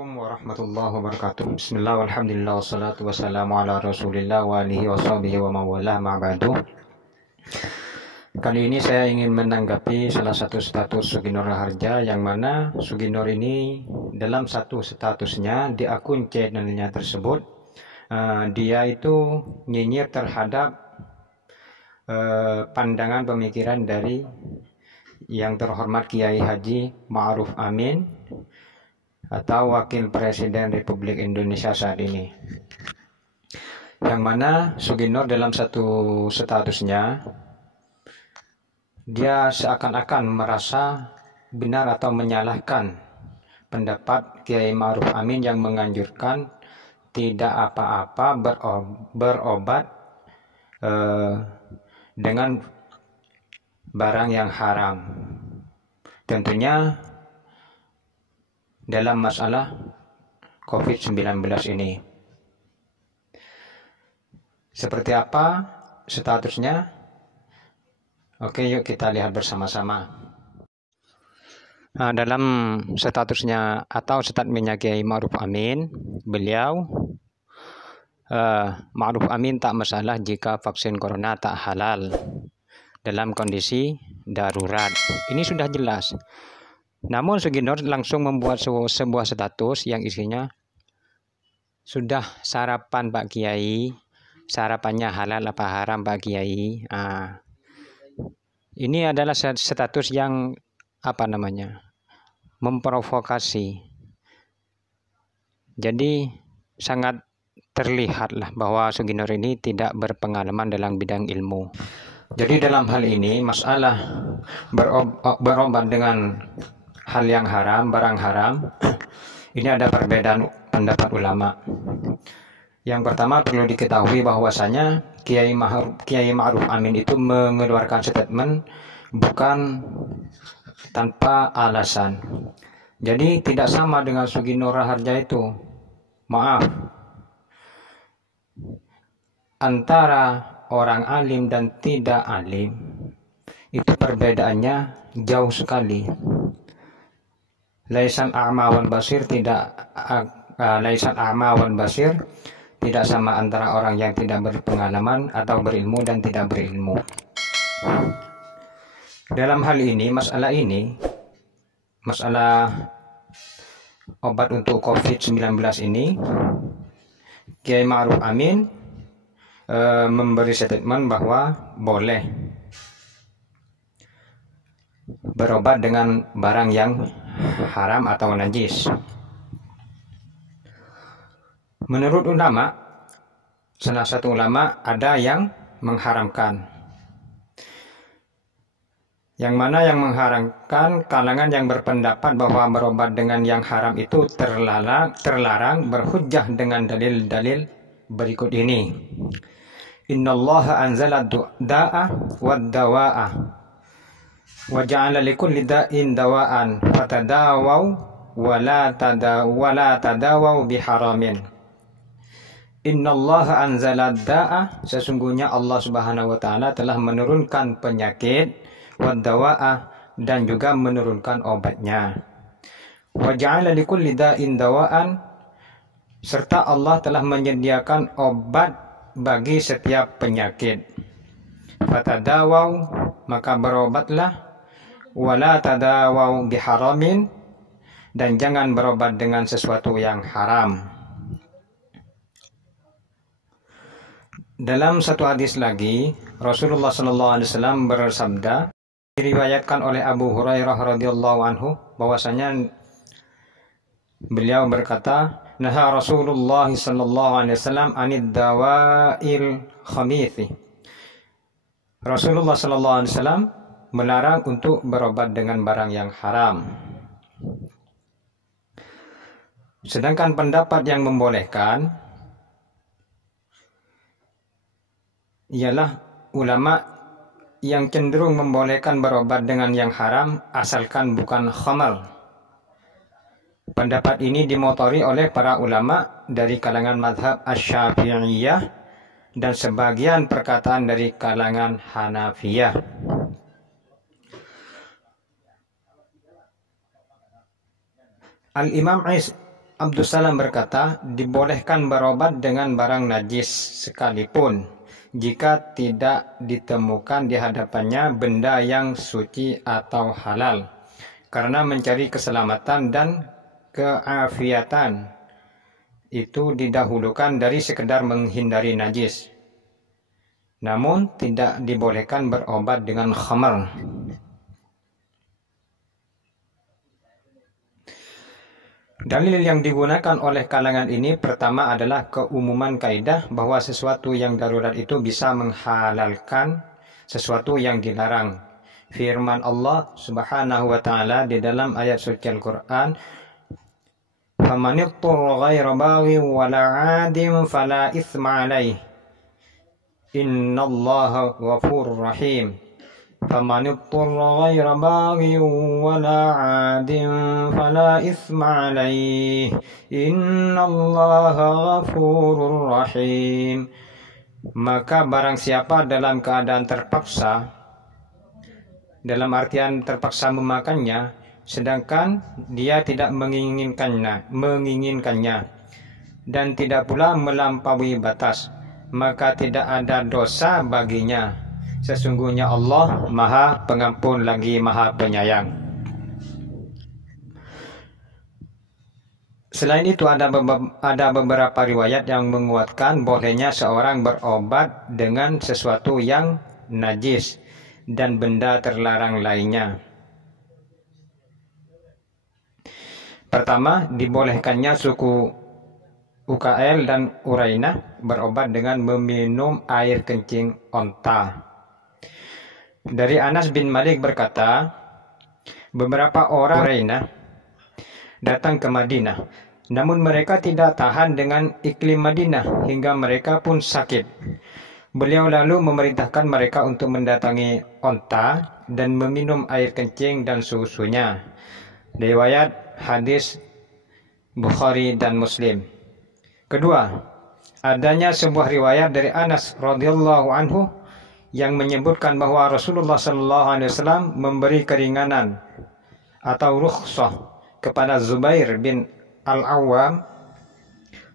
Assalamualaikum warahmatullahi wabarakatuh. Bismillah, walhamdulillah, wassalatu wassalamu ala rasulillah wa alihi wa sahbihi wa mawalah ma'badu. Kali ini saya ingin menanggapi salah satu status Suginor Raharja, yang mana Suginor ini dalam satu statusnya di akun channelnya tersebut, dia itu nyinyir terhadap pandangan pemikiran dari yang terhormat Kiai Haji Ma'ruf Amin atau Wakil Presiden Republik Indonesia saat ini, yang mana Suginor dalam satu statusnya dia seakan-akan merasa benar atau menyalahkan pendapat Kiai Ma'ruf Amin yang menganjurkan tidak apa-apa berobat dengan barang yang haram, tentunya dalam masalah COVID-19 ini. Seperti apa statusnya? Oke, yuk kita lihat bersama-sama. Nah, dalam statusnya atau statementnya Kiai Ma'ruf Amin, beliau Ma'ruf Amin tak masalah jika vaksin corona tak halal dalam kondisi darurat. Ini sudah jelas. Namun Suginor langsung membuat sebuah status yang isinya, sudah sarapan Pak Kiai, sarapannya halal apa haram Pak Kiai. Ini adalah status yang memprovokasi. Jadi sangat terlihatlah bahwa Suginor ini tidak berpengalaman dalam bidang ilmu. Jadi dalam hal ini masalah berobat dengan hal yang haram, barang haram, ini ada perbedaan pendapat ulama. Yang pertama perlu diketahui bahwasanya Kiai Ma'ruf Amin itu mengeluarkan statement bukan tanpa alasan. Jadi tidak sama dengan Suginor Raharja itu. Maaf. Antara orang alim dan tidak alim itu perbedaannya jauh sekali. Laisan a'ma wal basir tidak sama antara orang yang tidak berpengalaman atau berilmu dan tidak berilmu. Dalam hal ini, masalah obat untuk COVID-19 ini, Kiai Ma'ruf Amin memberi statement bahwa boleh berobat dengan barang yang haram atau najis. Menurut ulama, salah satu ulama ada yang mengharamkan. Yang mana yang mengharamkan kalangan yang berpendapat bahwa berobat dengan yang haram itu terlarang berhujjah dengan dalil-dalil berikut ini. Innallaha anzala da'a wad dawa'a wa ja'ala likulli da'in dawa'an fatadawaw wala tadawaw biharamin. Innallaha anzala da'a, sesungguhnya Allah Subhanahu wa taala telah menurunkan penyakit, wad dawa'a, dan juga menurunkan obatnya. Wa ja'ala likulli da'in dawa'an, serta Allah telah menyediakan obat bagi setiap penyakit. Fatadawaw, maka berobatlah. Wala tadawaw biharamin, dan jangan berobat dengan sesuatu yang haram. Dalam satu hadis lagi, Rasulullah SAW bersabda, diriwayatkan oleh Abu Hurairah radhiyallahu anhu, bahwasanya beliau berkata, naha Rasulullah SAW anid dawa'il khamithi. Rasulullah SAW melarang untuk berobat dengan barang yang haram. Sedangkan pendapat yang membolehkan ialah ulama yang cenderung membolehkan berobat dengan yang haram asalkan bukan khamar. Pendapat ini dimotori oleh para ulama dari kalangan mazhab Asy-Syafi'iyah dan sebagian perkataan dari kalangan Hanafiyah. Al-Imam Abdus Salam berkata, dibolehkan berobat dengan barang najis sekalipun jika tidak ditemukan di hadapannya benda yang suci atau halal, karena mencari keselamatan dan keafiatan itu didahulukan dari sekedar menghindari najis. Namun tidak dibolehkan berobat dengan khamar. Dalil yang digunakan oleh kalangan ini pertama adalah keumuman kaidah bahwa sesuatu yang darurat itu bisa menghalalkan sesuatu yang dilarang. Firman Allah Subhanahu wa taala di dalam ayat suci Al-Qur'an, "Faman ittara ghaira baghin wala 'adin fala itsma 'alaihi. Innallaha ghafurur rahim." فَمَنِ اضْطُرَّ غَيْرَ بَاغٍ وَلَا عَادٍ فَلَا إِثْمَ عَلَيْهِ إِنَّ اللَّهَ غَفُورٌ رَحِيمٌ. Maka barang siapa dalam keadaan terpaksa, dalam artian terpaksa memakannya, sedangkan dia tidak menginginkannya dan tidak pula melampaui batas, maka tidak ada dosa baginya. Sesungguhnya Allah Maha Pengampun lagi Maha Penyayang. Selain itu ada beberapa riwayat yang menguatkan bolehnya seorang berobat dengan sesuatu yang najis dan benda terlarang lainnya. Pertama, dibolehkannya suku Ukail dan Urainah berobat dengan meminum air kencing onta. Dari Anas bin Malik berkata, beberapa orang Urainah datang ke Madinah, namun mereka tidak tahan dengan iklim Madinah hingga mereka pun sakit. Beliau lalu memerintahkan mereka untuk mendatangi onta dan meminum air kencing dan susunya. Riwayat hadis Bukhari dan Muslim. Kedua, adanya sebuah riwayat dari Anas radhiyallahu anhu yang menyebutkan bahwa Rasulullah SAW memberi keringanan atau rukhsah kepada Zubair bin Al-Awwam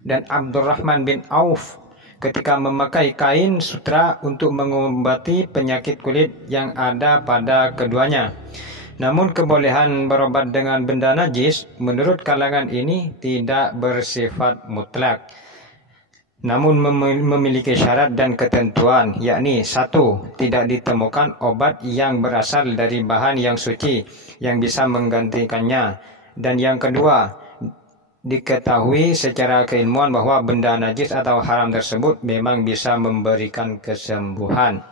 dan Abdurrahman bin Auf ketika memakai kain sutra untuk mengobati penyakit kulit yang ada pada keduanya. Namun kebolehan berobat dengan benda najis menurut kalangan ini tidak bersifat mutlak, namun memiliki syarat dan ketentuan, yakni 1. Tidak ditemukan obat yang berasal dari bahan yang suci yang bisa menggantikannya, dan yang kedua, diketahui secara keilmuan bahwa benda najis atau haram tersebut memang bisa memberikan kesembuhan.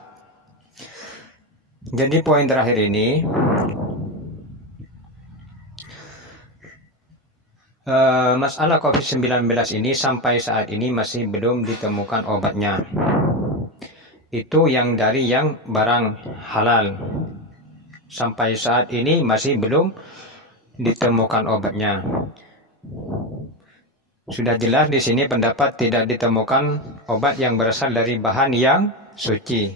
Jadi poin terakhir ini, masalah COVID-19 ini sampai saat ini masih belum ditemukan obatnya. Itu yang dari yang barang halal. Sampai saat ini masih belum ditemukan obatnya. Sudah jelas di sini pendapat tidak ditemukan obat yang berasal dari bahan yang suci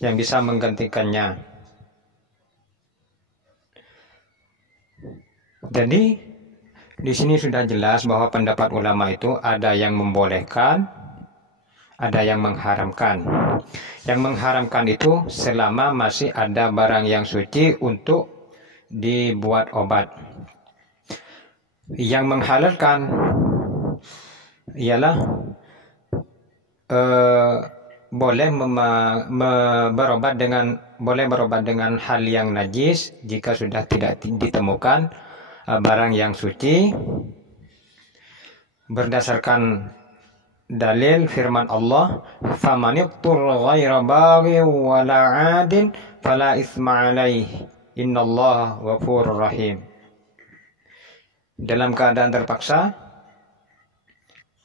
yang bisa menggantikannya. Jadi di sini sudah jelas bahwa pendapat ulama itu ada yang membolehkan, ada yang mengharamkan. Yang mengharamkan itu selama masih ada barang yang suci untuk dibuat obat. Yang menghalalkan ialah boleh berobat dengan hal yang najis jika sudah tidak ditemukan barang yang suci berdasarkan dalil firman Allah, "Faman ittara ghaira baghin wala 'adin fala itsma 'alaihi innallaha ghafurur rahim." Dalam keadaan terpaksa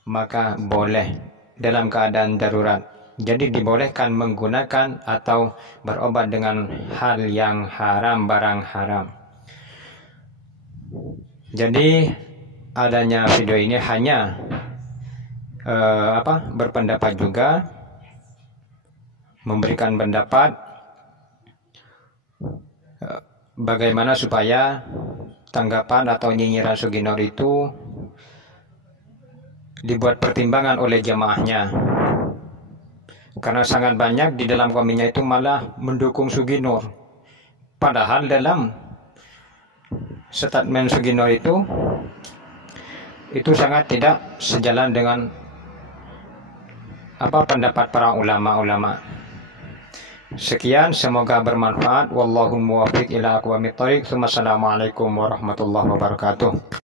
maka boleh, dalam keadaan darurat. Jadi dibolehkan menggunakan atau berobat dengan hal yang haram, barang haram. Jadi adanya video ini hanya berpendapat juga, memberikan pendapat bagaimana supaya tanggapan atau nyinyiran Suginor itu dibuat pertimbangan oleh jamaahnya. Karena sangat banyak di dalam kaumnya itu malah mendukung Suginur. Padahal dalam statement Suginur itu sangat tidak sejalan dengan pendapat para ulama-ulama. Sekian, semoga bermanfaat. Wallahu muwaffiq ila aqwamit thoriq. Assalamualaikum warahmatullahi wabarakatuh.